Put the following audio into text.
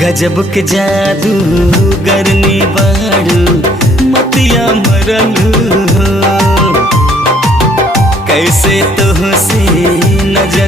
गजब के जादू गरनी बाड़ू मतिया मरल हो। कैसे तो से नजर